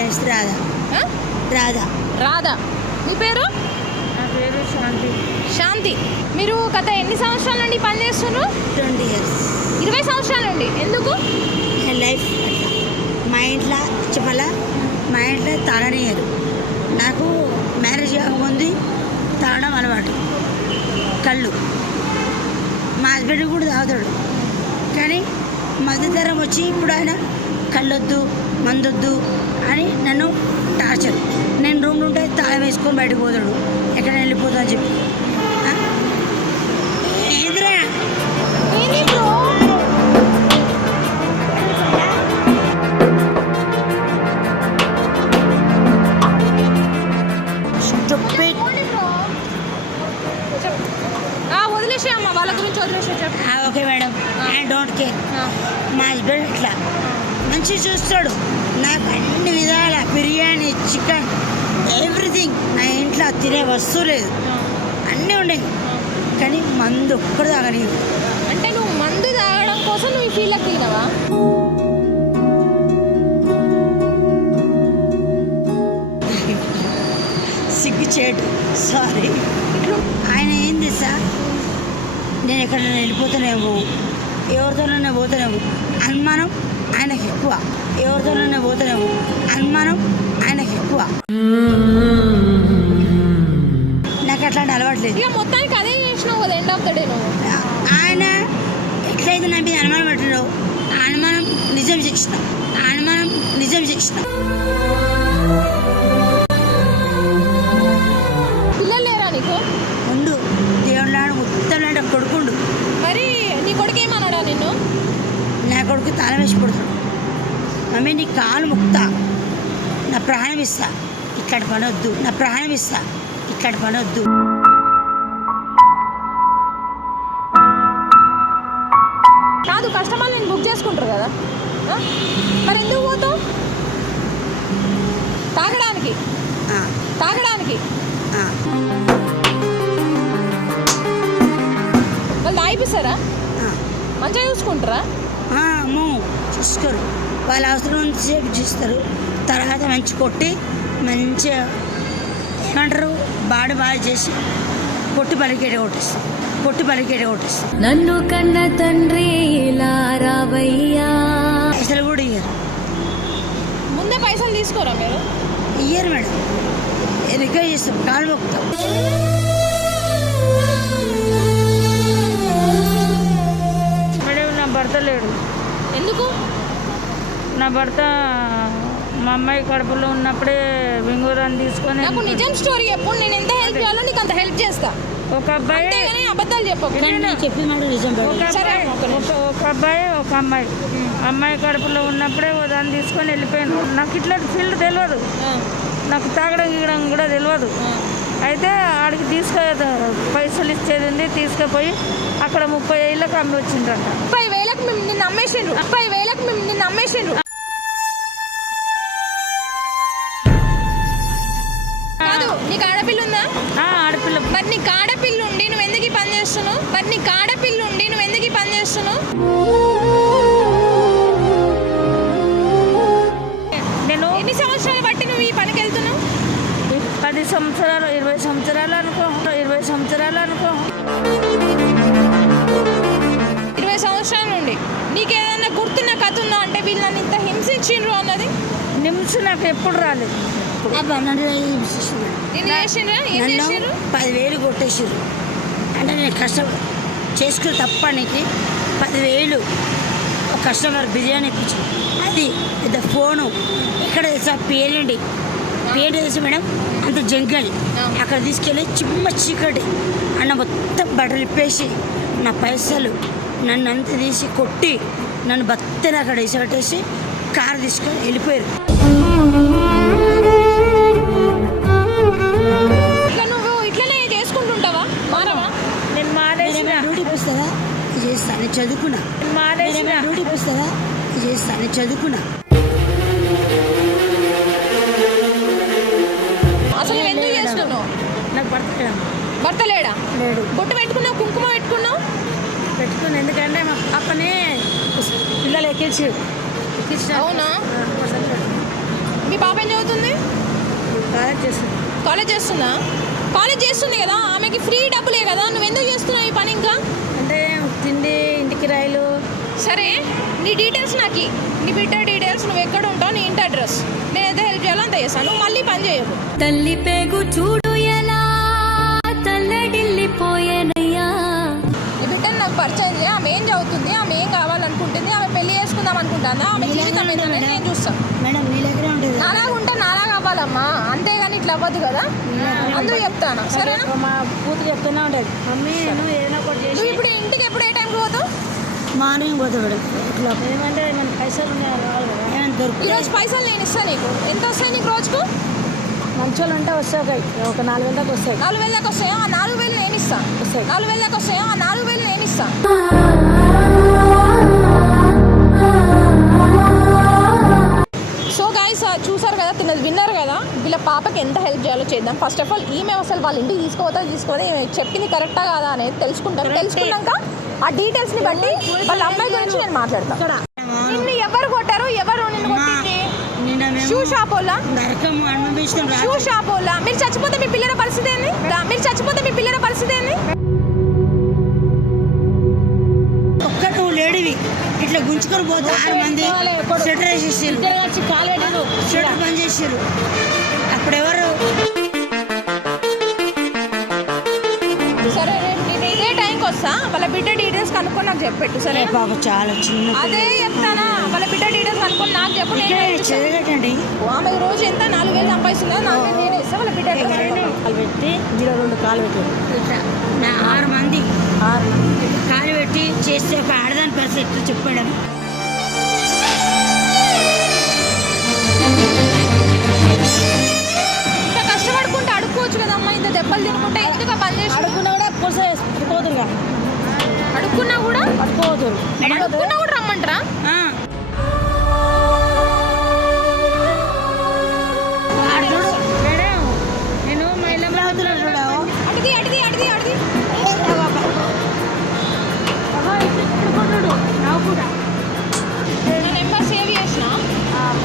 Next Radha. Radha. Radha. మీ పేరు? నా పేరు శాంతి. శాంతి. మీరు గత ఎన్ని సంవత్సరాల నుండి పని చేస్తున్నారు? 20 years. 20 సంవత్సరాల నుండి. ఎందుకు? లైఫ్ మా ఇంట్లో చెప్పాలా, మా ఇంట్లో తాగనియరు. నాకు మ్యారేజ్ కాకముందు తాగడం అలవాటు, కళ్ళు. మా హస్బెండ్ కూడా తాగుతాడు, కానీ మధ్యతరం వచ్చి ఇప్పుడు ఆయన కళ్ళొద్దు మందొద్దు అని నన్ను టార్చర్. నేను రూమ్లో ఉంటే తాళం వేసుకొని బయటకు పోతాడు, ఎక్కడ వెళ్ళిపోతా అని చెప్పి. ఏంద్రా వదిలేసే అమ్మ, వాళ్ళ గురించి వదిలేసే చెప్పు. Okay madam, I don't care. మా హస్బెండ్ ఇట్లా మంచి చూస్తాడు, నాకు అన్ని విధాల బిర్యానీ చికెన్ ఎవ్రీథింగ్. నా ఇంట్లో తినే వస్తువు లేదు, అన్నీ ఉండేవి, కానీ మందు ఒక్కడు తాగని. అంటే నువ్వు మందు తాగడం కోసం నువ్వు ఈ ఫీల్డ్కి దిగినావా? సిగ్గుచేటు, సారీ. ఆయన ఏంది సార్, నేను ఎక్కడైనా వెళ్ళిపోతానేమో, ఎవరితోనైనా పోతానేమో అనుమానం ఆయనకు ఎక్కువ, ఎవరితోనైనా పోతానేమో అనుమానం ఆయనకు ఎక్కువ. నాకు అట్లాంటి అలవాట్లేదు. ఇక మొత్తానికి అదే చేసినావు కదా ఎండ్ ఆఫ్ ద డే. నువ్వు ఆయన ఎట్లయితే నా మీద అనుమానం పెట్టినావు, అనుమానం నిజం చేసినాం, అనుమానం నిజం చేసినాం. పిల్లలు లేరా నీకు? ఉండు, దేవుడు నాడు మొత్తం నాడు కొడుకుండు. మరి నీ కొడుకు ఏమన్నాడా నిన్ను? నా కొడుకు తాళం వేసి కొడుతాడు. మమ్మీ నీ కాలు ముక్తా, నా ప్రాణం ఇస్తా, ఇక్కడ పనొద్దు, నా ప్రాణం ఇస్తా, ఇక్కడ పనొద్దు. కాదు, కస్టమర్లు నేను బుక్ చేసుకుంటారు కదా, మరి ఎందుకు పోతావు? తాగడానికి తాగడానికి వాళ్ళు తాగిపిస్తారా? మంచిగా చూసుకుంటారా? అమ్మో చూసుకోరు, వాళ్ళ అవసరం సేపు చూస్తారు, తర్వాత మంచి కొట్టి మంచిగా ఏమంటారు బాడీ బాగా చేసి పొట్టి పలికేట కొట్టిస్తారు, పొట్టి పలికేట కొట్టిస్తారు. నన్ను కన్న తండ్రి రావయ్యా. పైసలు కూడా ఇయ్యరు. ముందే పైసలు తీసుకోరా మీరు? ఇయ్యరు మేడం, రిక్వెస్ట్ చేస్తాం, కాలు మొక్కుతాం. మేడం నా భర్త లేడు. ఎందుకు? నా భర్త మా అమ్మాయి కడుపులో ఉన్నప్పుడే వింగూరాన్ని తీసుకొని నాకు నిజం స్టోరీ చెప్పు, నేను ఎంత హెల్ప్ చేయాలో నీకు అంత హెల్ప్ చేస్తా. ఒక అబ్బాయి, అంతేగాని అబద్ధాలు చెప్పకు. చెప్పి మాట నిజం. ఒక అబ్బాయి ఒక అమ్మాయి, అమ్మాయి కడుపులో ఉన్నప్పుడే దాన్ని తీసుకొని వెళ్ళిపోయాను. నాకు ఇట్లా ఫీల్డ్ తెలియదు, నాకు తాగడం గీయడం కూడా తెలియదు. అయితే ఆడికి పైసలు ఇచ్చేది ఉంది, తీసుకుపోయి అక్కడ 30 ఏళ్ళకి అమ్మి వచ్చిండ్రంట. 30,000కి మేము నిన్ను అమ్మేసిండ్రు, 30,000కి మేము నిన్ను అమ్మేసిండ్రు. కాదు, నీకు ఆడపిల్ల ఉందా? ఆడపిల్ల. మరి నీకు ఆడపిల్ల ఉండి నువ్వు ఎందుకు ఈ పని చేస్తున్నావు? మరి నీకు ఆడపిల్ల ఉండి నువ్వు ఎందుకు ఈ పని చేస్తున్నావు? నేను ఎన్ని సంవత్సరాలు బట్టి నువ్వు ఈ పనికి వెళ్తున్నావు? 10 సంవత్సరాలు 20 సంవత్సరాలు అనుకో, 20 సంవత్సరాలు అనుకో. 20 సంవత్సరాల నుండి నీకు ఏదైనా గుర్తున్న కథ ఉందా? అంటే వీళ్ళు నన్ను ఇంత హింసించిండ్రు అన్నది నిమ్స్ నాకు ఎప్పుడు రాలేదు. నన్ను చేసిండ్రా? ఏం చేసిండ్రు? 10,000 కొట్టేసారు. అంటే నేను కష్టం చేసుకుని తప్పనికి 10,000 ఒక కస్టమర్ బిర్యానీ ఇప్పించాను. అది పెద్ద ఫోను ఎక్కడ తెలుసా, పేరేంటి తెలుసు మేడం, అంత జంగల్. అక్కడ తీసుకెళ్ళి చిమ్మ చీకటి అన్న మొత్తం బట్టలు ఇప్పేసి నా పైసలు నన్ను అంత తీసి కొట్టి నన్ను భక్తిని అక్కడ ఇసగట్టేసి కారు తీసుకొని వెళ్ళిపోయారు. నువ్వు ఇట్లనే చేసుకుంటుంటావా? మారవా? నేను మానేసిన. డ్యూటీకి వస్తుందా చేస్తా, నేను చదువుకున్నా. డ్యూటీకి వస్తుందా చేస్తా, నేను చదువుకున్నా. అసలు నువ్వు ఎందుకు చేస్తున్నావు? నాకు భర్త లేడా? లేడు. బొట్టు పెట్టుకున్నావు, కుంకుమ పెట్టుకున్నావు? పెట్టుకుని ఎందుకంటే మా పాపని పిల్లలు ఎక్కించి అవునా? మీ పాప కాలేజ్ చేస్తుందా? కాలేజ్ చేస్తుంది కదా, ఆమెకి ఫ్రీ డబ్బులే కదా, నువ్వు ఎందుకు చేస్తున్నావు ఈ పని ఇంకా? అంటే తిండి, ఇంటికి రైలు. సరే నీ డీటెయిల్స్ నాకు, నీ బిడ్డ డీటెయిల్స్, నువ్వు ఎక్కడ ఉంటావు, నీ ఇంటి అడ్రస్, నేను ఎంత హెల్ప్ చేయాలో అంత చేస్తాను. నువ్వు మళ్ళీ పని చేయకు. తల్లి పేగు చూడు ఎలా తల్లడిల్లిపోయేనయ్యా. నీ బిడ్డను నాకు పరిచయం చేయ, ఆమె ఏం చదువుతుంది, ఆమె ఏం కావాలనుకుంటుంది, ఆమె పెళ్లి చేసుకుందాం అనుకుంటుందా, ఆమె జీవితం ఏంటనేది నేను చూస్తాను. మేడం నీ దగ్గరే ఉంటుంది. నాలాగా ఉంటే నాలాగా అవ్వాలమ్మా, అంతేగాని ఇట్లా అవ్వదు కదా, అందుకు చెప్తాను. సరేనా? మా కూతురు చెప్తూనే ఉంటుంది, మమ్మీ నువ్వు ఏదైనా ఒకటి చేసి. నువ్వు ఇప్పుడు ఇంటికి ఎప్పుడు ఏ టైంకి పోతావు? మార్నింగ్ పోతాడు ఇట్లా. ఏమంటే మన పైసలు ఉన్నాయి ఏమైనా దొరుకుతాయి. ఈరోజు పైసలు నేను ఇస్తాను నీకు. ఎంత వస్తాయి నీకు రోజుకు? మంచి వాళ్ళు ఉంటే వస్తాయి, ఒక 4,000 దాకా వస్తాయి. 4,000 దాకా వస్తాయా? ఆ 4,000 నేను ఇస్తాను. 4,000 దాకా వస్తాయా? ఆ 4,000 నేను ఇస్తాను. సో గైస్ చూసారు కదా, తిన్నది విన్నారు కదా. వీళ్ళ పాపకి ఎంత హెల్ప్ చేయాలో చేద్దాం. ఫస్ట్ ఆఫ్ ఆల్ ఈమె అసలు వాళ్ళ ఇంటికి తీసుకోవద్దా ఈమె చెప్పింది కరెక్టా కాదా అనేది తెలుసుకుంటాను. తెలుసుకున్నాక ఆ డీటెయిల్స్ని బట్టి వాళ్ళ అమ్మాయి గురించి నేను మాట్లాడతాను. నిన్ను ఎవరు కొట్టారు, ఎవరు నిన్ను కొట్టింది? షూ షాప్ వాళ్ళ, షూ షాప్ వాళ్ళ. మీరు చచ్చిపోతే మీ పిల్లల పరిస్థితి ఏంది? మీరు చచ్చిపోతే మీ పిల్లల పరిస్థితి ఏంది? ఒక్క నువ్వు లేడివి ఇట్లా గుంజుకొని పోతే 6 మంది షెటర్ వేసేసారు, షెటర్ పని చేసారు. అప్పుడు ఎవరు? సరే నేను ఇదే టైంకి వస్తా, వాళ్ళ బిడ్డ డీటెయిల్స్ కనుక్కొని నాకు చెప్పెట్టు. సరే పాప చాలా చిన్న, అదే చెప్తానా, వాళ్ళ బిడ్డ డీటెయిల్స్ కనుక్కొని నాకు చెప్పు. నేను చదవకండి. ఆమె రోజు ఎంత 4,000 సంపాదిస్తుందా, 4,000 నేనే ఇస్తా. వాళ్ళ బిడ్డ కాలు పెట్టి 2 కాలు పెట్టారు. ఇట్లా 6 మంది కాలు పెట్టి చేస్తే ఒక ఆడదాని పరిస్థితి ఎట్లా చెప్పడం. ఇంత కష్టపడుకుంటే అడుక్కోవచ్చు కదమ్మా, ఇంత దెబ్బలు తినుకుంటే. ఎందుకు పని చేసి అడుగున్నా కూడా పులుసు వేసుకోదురుగా, అడుక్కున్నా కూడా పట్టుకోవద్దు. అడుక్కున్నా కూడా రమ్మంటారా?